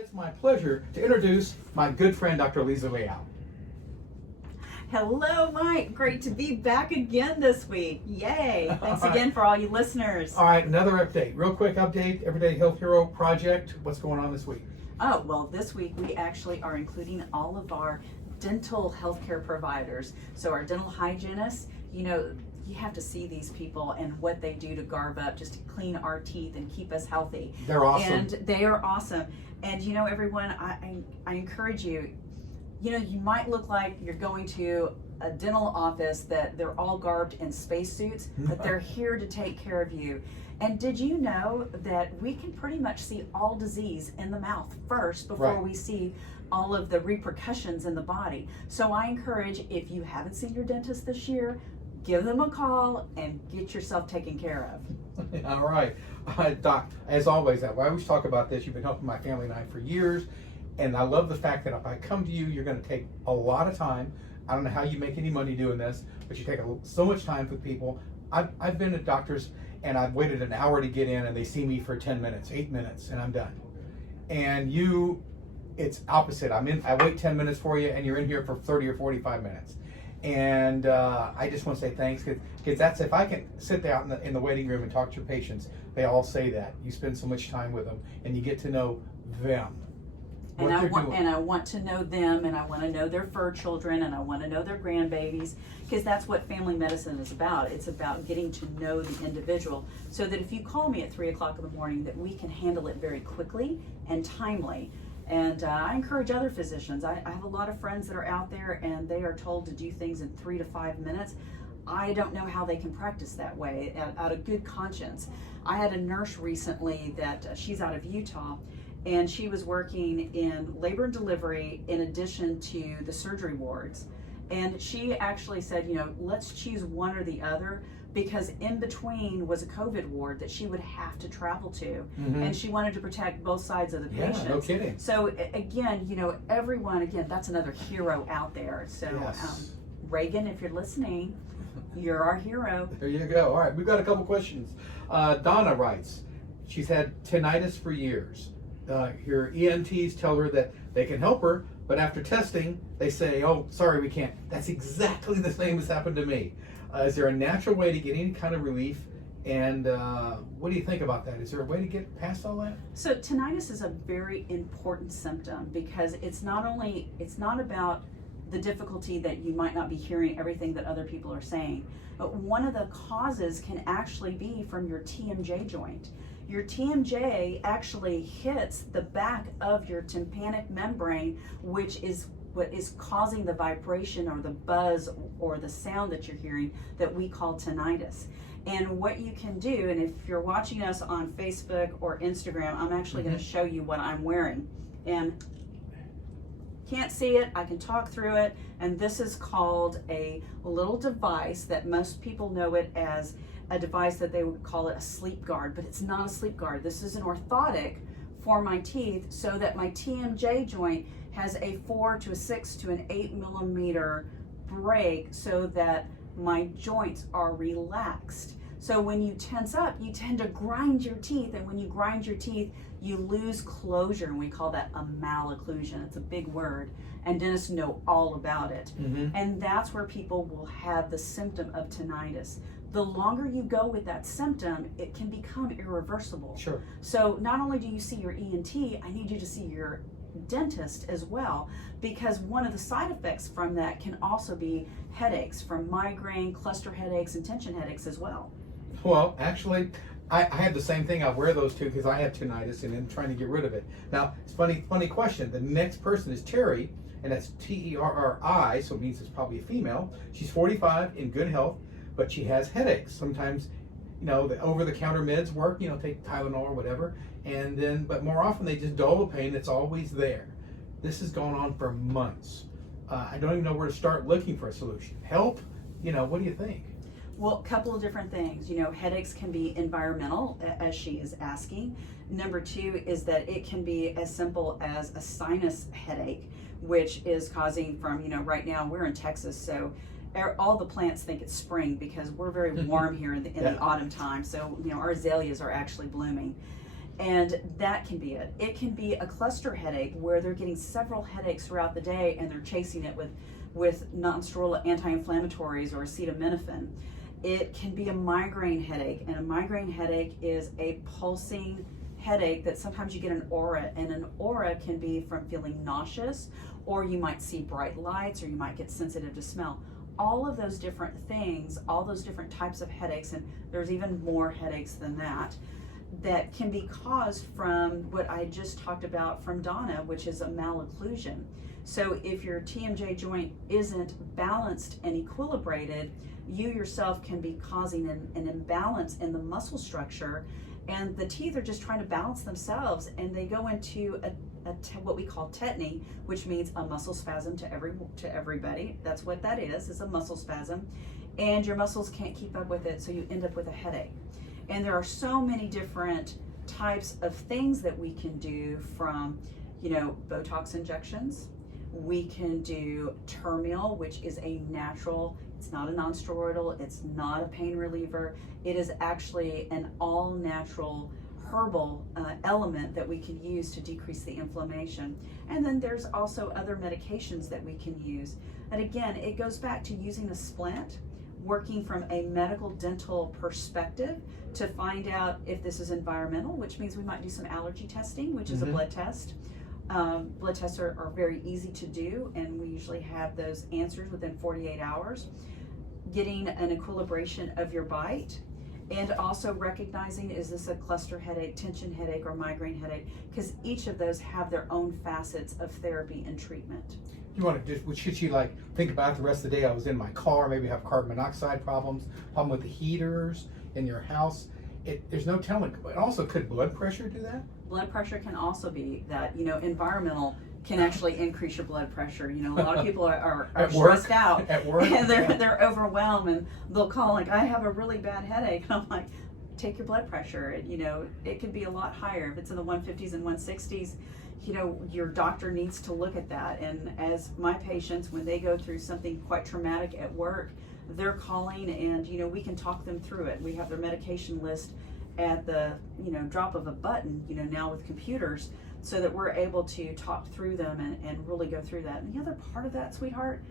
It's my pleasure to introduce my good friend, Dr. Liza Leal. Hello, Mike. Great to be back again this week. Yay. Thanks again for all you listeners. All right, another update. Real quick update, Everyday Health Hero Project. What's going on this week? Oh, well, this week we actually are including all of our dental healthcare providers. So our dental hygienists, you have to see these people and what they do to garb up just to clean our teeth and keep us healthy. They're awesome. And they are awesome. And everyone, I encourage you, you might look like you're going to a dental office that they're all garbed in spacesuits, but they're here to take care of you. And did you know that we can pretty much see all disease in the mouth first before we see all of the repercussions in the body? So I encourage, if you haven't seen your dentist this year, give them a call and get yourself taken care of. All right. Doc, as always, I always talk about this. You've been helping my family and I for years. And I love the fact that if I come to you, you're going to take a lot of time. I don't know how you make any money doing this, but you take so much time with people. I've been at doctors and I've waited an hour to get in and they see me for 10 minutes, 8 minutes, and I'm done. And it's opposite. I wait 10 minutes for you and you're in here for 30 or 45 minutes. And I just want to say thanks, because that's, if I can sit there out in the waiting room and talk to your patients, they all say that. You spend so much time with them and you get to know them. And I want to know them, and I want to know their fur children, and I want to know their grandbabies, because that's what family medicine is about. It's about getting to know the individual, so that if you call me at 3 o'clock in the morning, that we can handle it very quickly and timely. And I encourage other physicians. I have a lot of friends that are out there, and they are told to do things in 3 to 5 minutes. I don't know how they can practice that way out of good conscience. I had a nurse recently that she's out of Utah, and she was working in labor and delivery in addition to the surgery wards. And she actually said, let's choose one or the other, because in between was a COVID ward that she would have to travel to. And she wanted to protect both sides of the patients. Yeah, no kidding. So again, everyone, that's another hero out there. So yes. Reagan, if you're listening, you're our hero. There you go. All right, we've got a couple questions. Donna writes, she's had tinnitus for years. Her ENTs tell her that they can help her, but after testing, they say, oh, sorry, we can't. That's exactly the same as happened to me. Is there a natural way to get any kind of relief? And what do you think about that? Is there a way to get past all that? So tinnitus is a very important symptom, because it's not about the difficulty that you might not be hearing everything that other people are saying, but one of the causes can actually be from your TMJ joint. Your TMJ actually hits the back of your tympanic membrane, which is what is causing the vibration or the buzz or the sound that you're hearing that we call tinnitus. And what you can do, and if you're watching us on Facebook or Instagram, I'm actually going to show you what I'm wearing. And can't see it, I can talk through it. And this is called a little device that most people know it as a device that they would call it a sleep guard, but it's not a sleep guard. This is an orthotic for my teeth, so that my TMJ joint has a 4 to a 6 to an 8 millimeter break, so that my joints are relaxed. So when you tense up, you tend to grind your teeth, and when you grind your teeth, you lose closure, and we call that a malocclusion. It's a big word, and dentists know all about it. And that's where people will have the symptom of tinnitus. The longer you go with that symptom, it can become irreversible. Sure. So not only do you see your ENT, I need you to see your dentist as well, because one of the side effects from that can also be headaches, from migraine, cluster headaches, and tension headaches as well. Well, actually, I have the same thing. I wear those too because I have tinnitus and I'm trying to get rid of it. Now, it's funny question. The next person is Terry, and that's Terri, so it means it's probably a female. She's 45, in good health, but she has headaches. Sometimes, the over-the-counter meds work, take Tylenol or whatever, and then, but more often they just dull the pain that's always there. This has gone on for months. I don't even know where to start looking for a solution. Help? What do you think? Well, a couple of different things. Headaches can be environmental, as she is asking. Number two is that it can be as simple as a sinus headache, which is causing from, right now we're in Texas, so all the plants think it's spring because we're very warm here in the autumn time. So, our azaleas are actually blooming. And that can be it. It can be a cluster headache where they're getting several headaches throughout the day and they're chasing it with non-steroidal anti-inflammatories or acetaminophen. It can be a migraine headache, and a migraine headache is a pulsing headache that sometimes you get an aura, and an aura can be from feeling nauseous, or you might see bright lights, or you might get sensitive to smell. All of those different things, all those different types of headaches, and there's even more headaches than that, that can be caused from what I just talked about from Donna, which is a malocclusion. So if your TMJ joint isn't balanced and equilibrated, you yourself can be causing an imbalance in the muscle structure, and the teeth are just trying to balance themselves, and they go into what we call tetany, which means a muscle spasm to everybody. That's what that is a muscle spasm, and your muscles can't keep up with it, so you end up with a headache. And there are so many different types of things that we can do, from, Botox injections. We can do Termil, which is a natural, it's not a non-steroidal, it's not a pain reliever. It is actually an all-natural herbal element that we can use to decrease the inflammation. And then there's also other medications that we can use. And again, it goes back to using a splint, working from a medical dental perspective to find out if this is environmental, which means we might do some allergy testing, which is a blood test. Blood tests are very easy to do, and we usually have those answers within 48 hours. Getting an equilibration of your bite, and also recognizing, is this a cluster headache, tension headache, or migraine headache? Because each of those have their own facets of therapy and treatment. You want to just, should you think about the rest of the day? I was in my car, maybe have carbon monoxide problem with the heaters in your house. There's no telling. Also, could blood pressure do that? Blood pressure can also be that. Environmental can actually increase your blood pressure. A lot of people are stressed out at work, and they're overwhelmed, and they'll call like, I have a really bad headache. And I'm like, take your blood pressure. It could be a lot higher. If it's in the 150s and 160s, your doctor needs to look at that. And as my patients, when they go through something quite traumatic at work, they're calling, and we can talk them through it. We have their medication list at the drop of a button, now with computers, so that we're able to talk through them and really go through that. And the other part of that, sweetheart,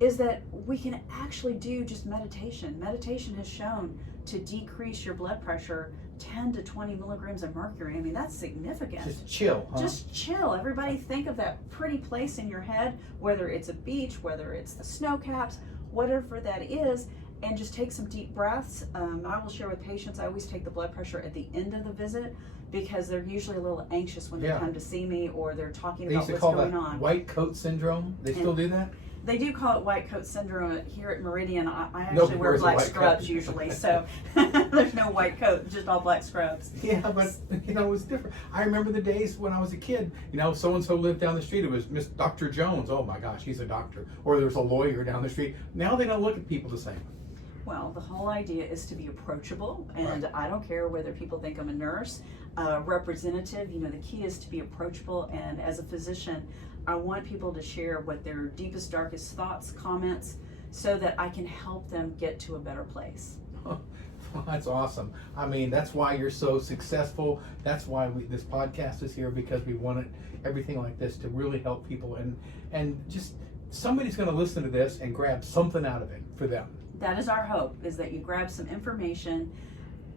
is that we can actually do just meditation. Meditation has shown to decrease your blood pressure 10 to 20 milligrams of mercury. I mean, that's significant. Just chill, huh? Just chill. Everybody think of that pretty place in your head, whether it's a beach, whether it's the snow caps, whatever that is, and just take some deep breaths. I will share with patients, I always take the blood pressure at the end of the visit, because they're usually a little anxious when they come to see me, or they're talking about what's going on. They used to call that white coat syndrome. They still do that? They do call it white coat syndrome here at Meridian. I actually wear black scrubs usually, so there's no white coat, just all black scrubs. Yeah, but it's different. I remember the days when I was a kid, so-and-so lived down the street. It was Miss Dr. Jones. Oh my gosh, he's a doctor. Or there's a lawyer down the street. Now they don't look at people the same. Well, the whole idea is to be approachable, and right. I don't care whether people think I'm a nurse, representative. The key is to be approachable, and as a physician, I want people to share what their deepest, darkest thoughts, comments, so that I can help them get to a better place. Well, that's awesome. I mean, that's why you're so successful. That's why this podcast is here, because we wanted everything like this to really help people, and just somebody's going to listen to this and grab something out of it for them. That is our hope, is that you grab some information,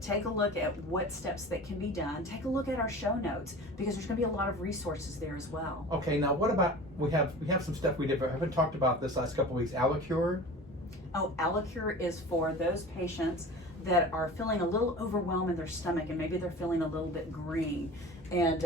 take a look at what steps that can be done, take a look at our show notes, because there's going to be a lot of resources there as well. Okay, now what about, we have some stuff we did, but I haven't talked about this last couple of weeks. Allicure? Oh, Allicure is for those patients that are feeling a little overwhelmed in their stomach, and maybe they're feeling a little bit green. And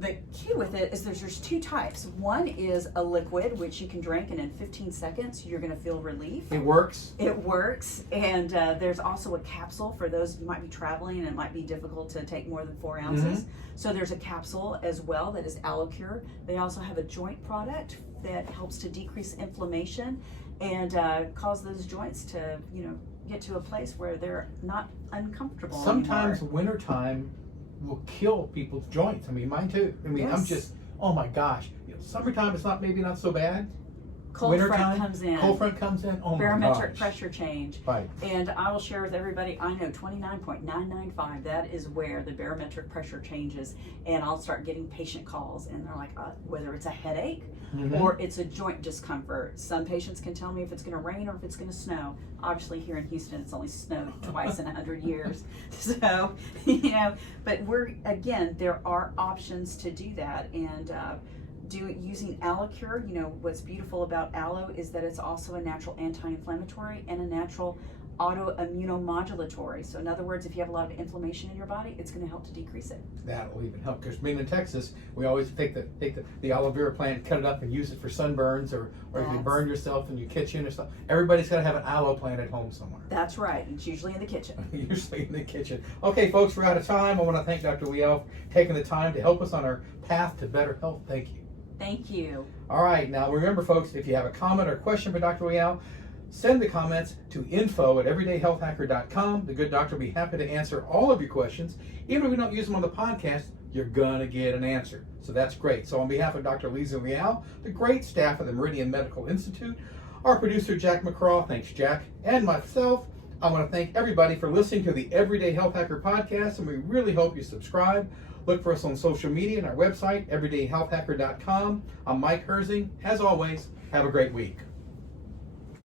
the key with it is there's two types. One is a liquid, which you can drink, and in 15 seconds you're going to feel relief. It works? It works. And there's also a capsule for those who might be traveling and it might be difficult to take more than 4 ounces. So there's a capsule as well that is Allicure. They also have a joint product that helps to decrease inflammation and cause those joints to get to a place where they're not uncomfortable Sometimes anymore. wintertime will kill people's joints. I mean, mine too. I mean, yes. I'm just, oh my gosh. Summertime, it's maybe not so bad. Cold wintertime, front comes in. Cold front comes in. Oh my Barometric gosh. pressure change. Right. And I will share with everybody, I know 29.995, that is where the barometric pressure changes. And I'll start getting patient calls, and they're like, whether it's a headache or it's a joint discomfort. Some patients can tell me if it's going to rain or if it's going to snow. Obviously, here in Houston, it's only snowed twice in 100 years. So, but again, there are options to do that. And using AlloCure, what's beautiful about aloe is that it's also a natural anti-inflammatory and a natural autoimmunomodulatory. So in other words, if you have a lot of inflammation in your body, it's going to help to decrease it. That will even help, because being in Texas, we always take the aloe vera plant, cut it up, and use it for sunburns, or if you burn yourself in your kitchen or stuff. Everybody's got to have an aloe plant at home somewhere. That's right. It's usually in the kitchen. Usually in the kitchen. Okay, folks, we're out of time. I want to thank Dr. Leal for taking the time to help us on our path to better health. Thank you. Thank you. All right, now remember, folks, if you have a comment or question for Dr. Leal, send the comments to info@everydayhealthhacker.com. The good doctor will be happy to answer all of your questions. Even if we don't use them on the podcast, you're going to get an answer. So that's great. So on behalf of Dr. Liza Leal, the great staff of the Meridian Medical Institute, our producer, Jack McCraw, thanks, Jack, and myself, I want to thank everybody for listening to the Everyday Health Hacker podcast, and we really hope you subscribe. Look for us on social media and our website, everydayhealthhacker.com. I'm Mike Herzing. As always, have a great week.